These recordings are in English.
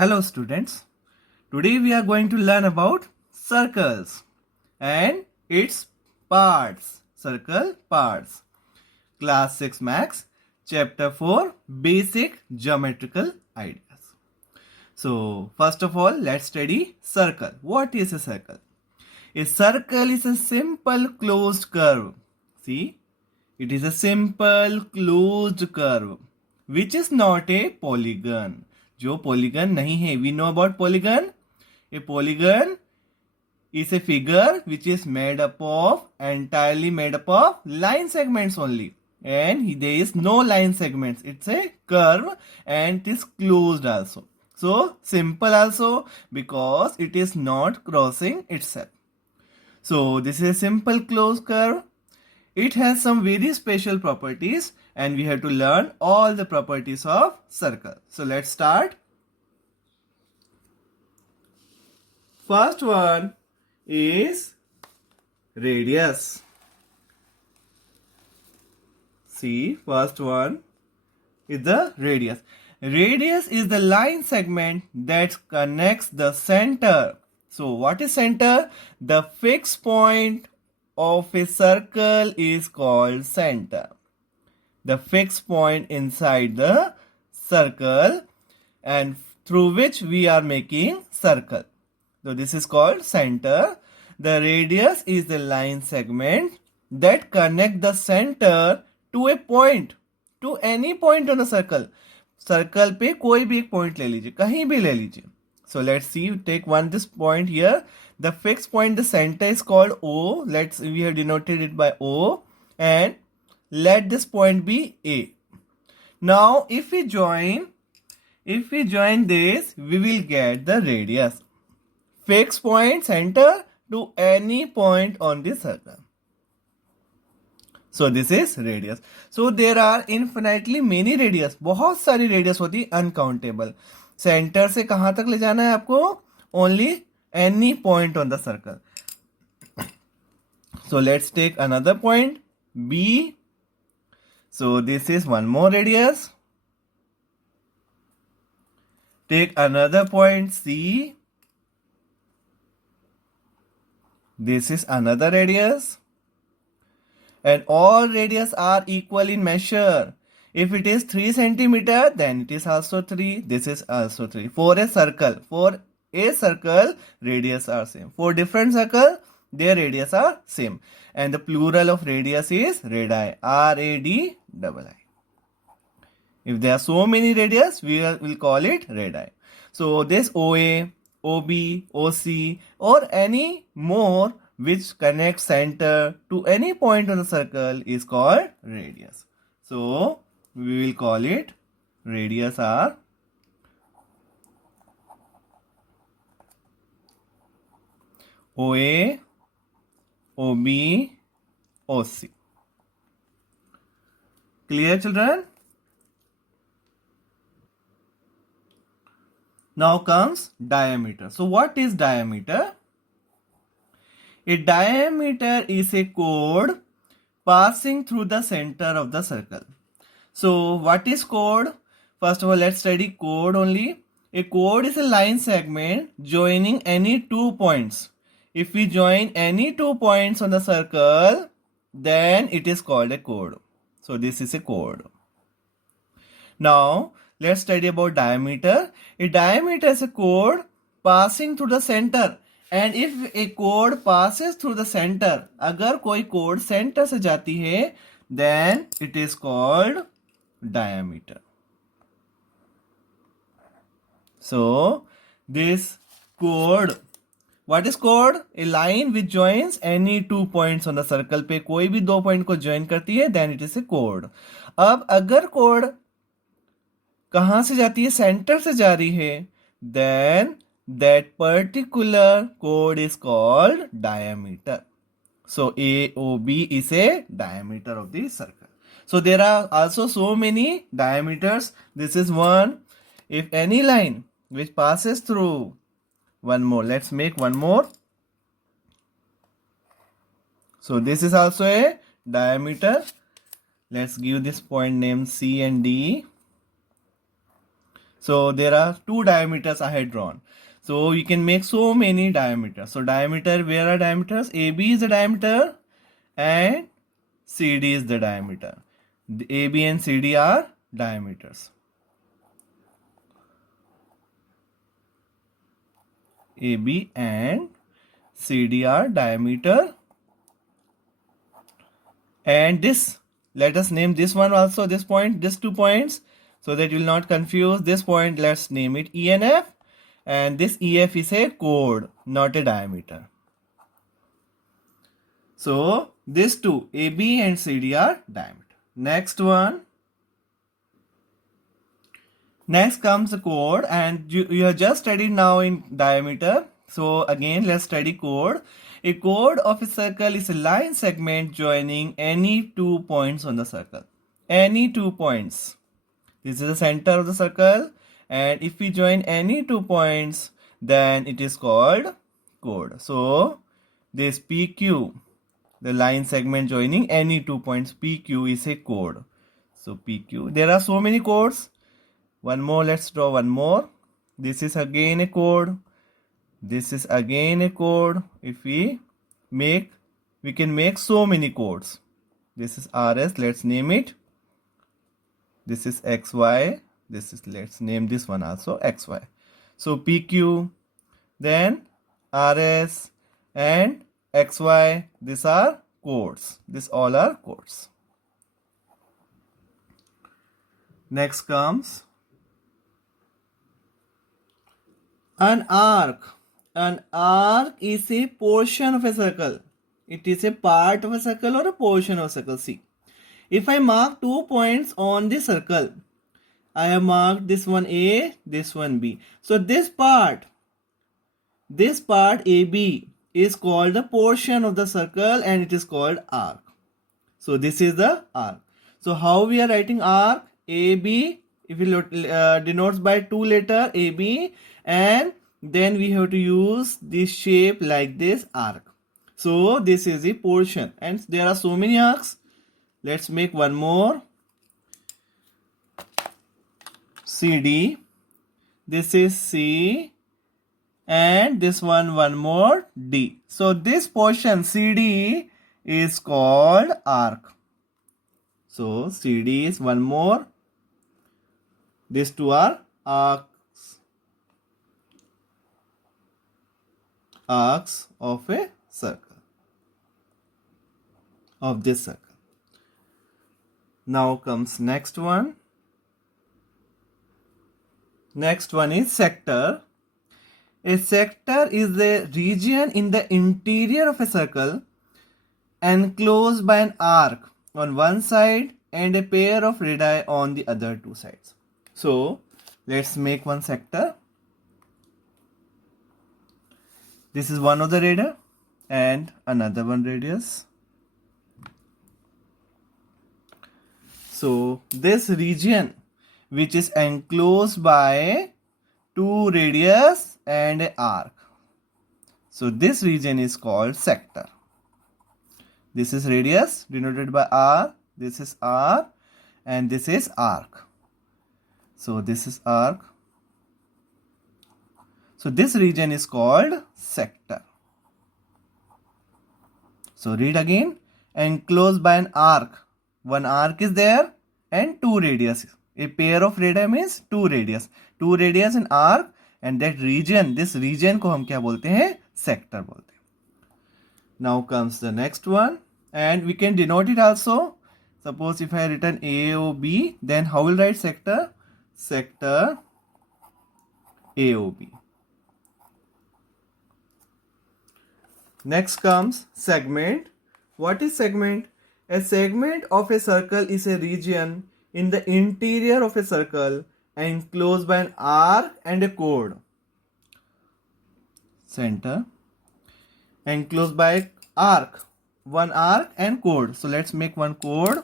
Hello students, today we are going to learn about circles and its parts. Circle parts. Class 6 Max, Chapter 4 Basic Geometrical Ideas. So first of all, let's study circle. What is a circle? A circle is a simple closed curve. See, it is a simple closed curve which is not a polygon. जो polygon नहीं है. We know about polygon. A polygon is a figure which is entirely made up of line segments only. And there is no line segments. It's a curve and it is closed also. So simple also because it is not crossing itself. So this is a simple closed curve. It has some very special properties and we have to learn all the properties of circle. So let's start. First one is radius. See, first one is the radius. Radius is the line segment that connects the center. So what is center? The fixed point of a circle is called center. The fixed point inside the circle and through which we are making circle. So this is called center. The radius is the line segment that connect the center to a point, to any point on the circle. Circle पे कोई भी एक point ले लीजिए, कहीं भी ले लीजिए. So let's see, take this point here. The fixed point, the center is called O. We have denoted it by O. And let this point be A. Now, if we join this, we will get the radius. Fixed point center to any point on the circle. So this is radius. So there are infinitely many radius. बहुत सारी radius होती है, uncountable. Center से कहाँ तक ले जाना है आपको? Only any point on the circle. So let's take another point B. So this is one more radius. Take another point C. This is another radius. And all radius are equal in measure. If it is 3 centimeter, then it is also 3. This is also 3. For a circle, radius are same. For different circle, their radius are same. And the plural of radius is radii. R-A-D-I-I. If there are so many radius, we will call it radii. So this OA, OB, OC or any more which connects center to any point on the circle is called radius. So we will call it radius are OA, OB, OC. Clear, children? Now comes diameter. So what is diameter? A diameter is a chord passing through the center of the circle. So what is chord? First of all, let's study chord only. A chord is a line segment joining any 2 points. If we join any 2 points on the circle, then it is called a chord. So this is a chord. Now let's study about diameter. A diameter is a chord passing through the center. And if a chord passes through the center, अगर कोई chord center से जाती है, then it is called diameter. So this chord, what is chord? A line which joins any 2 points on the circle. पे कोई भी 2 point को join करती है, then it is a chord. अब अगर chord कहाँ से जाती है? Center से जा रही है, then that particular chord is called diameter. So AOB is a diameter of the circle. So there are also so many diameters. This is one. If any line which passes through one more, let's make one more. So this is also a diameter. Let's give this point name C and D. So there are two diameters I had drawn. So you can make so many diameters. So diameter, where are diameters? AB is the diameter and CD is the diameter. The AB and CD are diameters. AB and CD are diameter. And this, let us name this one also, this point, these 2 points, so that you will not confuse. This point, let's name it E and F. And this EF is a chord, not a diameter. So these two, AB and CD are diameter. Next one. Next comes the chord, and you have just studied now in diameter. So again, let's study chord. A chord of a circle is a line segment joining any 2 points on the circle. Any 2 points. This is the center of the circle, and if we join any 2 points, then it is called chord. So this PQ, the line segment joining any 2 points, PQ is a chord. So PQ, there are so many chords. One more, let's draw one more. This is again a chord. This is again a chord. If we can make so many chords. This is RS, let's name it. This is XY. This is, let's name this one also XY. So PQ, then RS and XY, these are chords. These all are chords. Next comes an arc. An arc is a portion of a circle. It is a part of a circle or a portion of a circle. See, if I mark 2 points on the circle, I have marked this one A, this one B. So this part AB is called the portion of the circle, and it is called arc. So this is the arc. So how we are writing arc? AB, if you denotes by 2 letter AB, and then we have to use this shape like this, arc. So this is the portion, and there are so many arcs. Let's make one more. CD, this is C, and this one more D. So this portion CD is called arc. So CD is one more. These two are arcs. Arcs of a circle, of this circle. Now comes next one. Next one is sector. A sector is the region in the interior of a circle enclosed by an arc on one side and a pair of radii on the other 2 sides. So let's make one sector. This is one of the radii and another one radius. So this region which is enclosed by 2 radius and an arc. So this region is called sector. This is radius denoted by R. This is R and this is arc. So this is arc. So this region is called sector. So read again. Enclosed by an arc. One arc is there and 2 radius. A pair of radii means 2 radius. 2 radius and arc, and that region, this region को हम क्या बोलते हैं? Sector बोलते हैं. Now comes the next one, and we can denote it also. Suppose if I written AOB, then how will write sector? Sector AOB. Next comes segment. What is segment? A segment of a circle is a region in the interior of a circle enclosed by an arc and a chord. Center. Enclosed by arc. One arc and chord. So let's make one chord.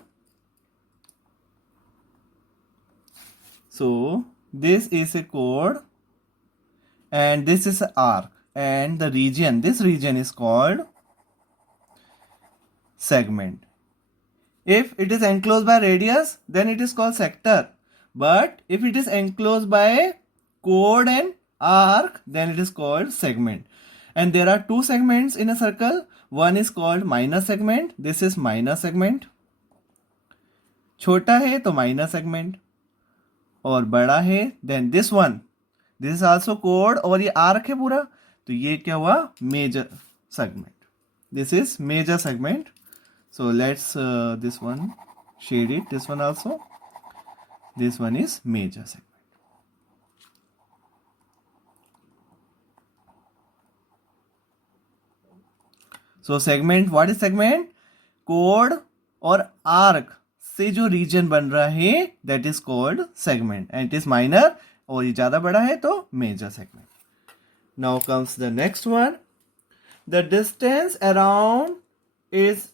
So this is a chord and this is an arc. And the region, this region is called segment. If it is enclosed by radius, then it is called sector. But if it is enclosed by a chord and arc, then it is called segment. And there are two segments in a circle. One is called minor segment. This is minor segment. छोटा है तो minor segment. और बड़ा है then this one. This is also chord और ये arc है पूरा. तो ये क्या हुआ? Major segment. This is major segment. So let's this one shade it. This one also. This one is major segment. So segment, what is segment? Chord और arc से जो region बन रहा है that is called segment and it is minor और ये ज़्यादा बड़ा है तो major segment. Now comes the next one. The distance around is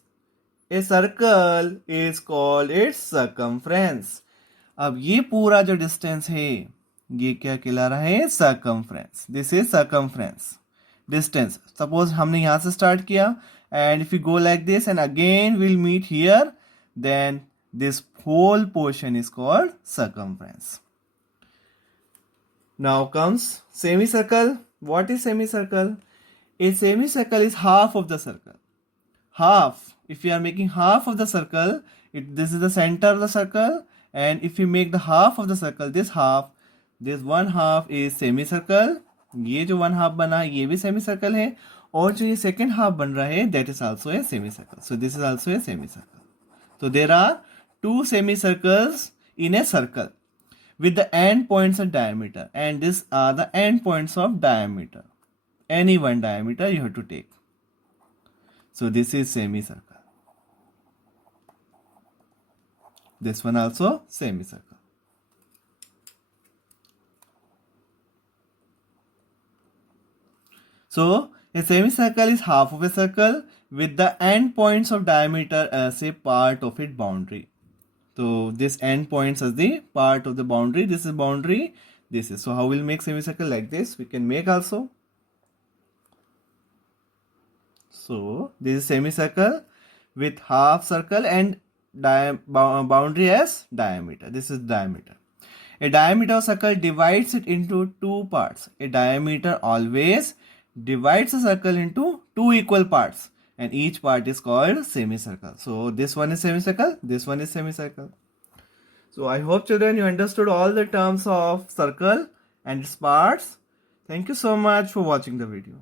a circle is called its circumference. अब ये पूरा जो distance है ये क्या कहला रहा है? Circumference. This is circumference. Distance. Suppose हमने यहाँ से start किया and if we go like this and again we'll meet here, then this whole portion is called circumference. Now comes semicircle. What is semicircle? A semicircle is half of the circle. Half. If you are making half of the circle, this is the center of the circle, and if you make the half of the circle, this one half is semicircle. ये जो one half बना ये भी semicircle है और जो ये second half बन रहा है that is also a semicircle. So this is also a semicircle. So there are two semicircles in a circle with the end points of diameter, and these are the end points of diameter. Any one diameter you have to take. So this is semicircle. This one also semicircle. So a semicircle is half of a circle with the end points of diameter as a part of its boundary. So this end points as the part of the boundary. This is boundary. This is. So how we'll make semicircle like this? We can make also. So this is semicircle with half circle and boundary as diameter. This is diameter. A diameter of circle divides it into two parts. A diameter always divides a circle into two equal parts and each part is called semicircle. So this one is semicircle, this one is semicircle. So I hope children you understood all the terms of circle and its parts. Thank you so much for watching the video.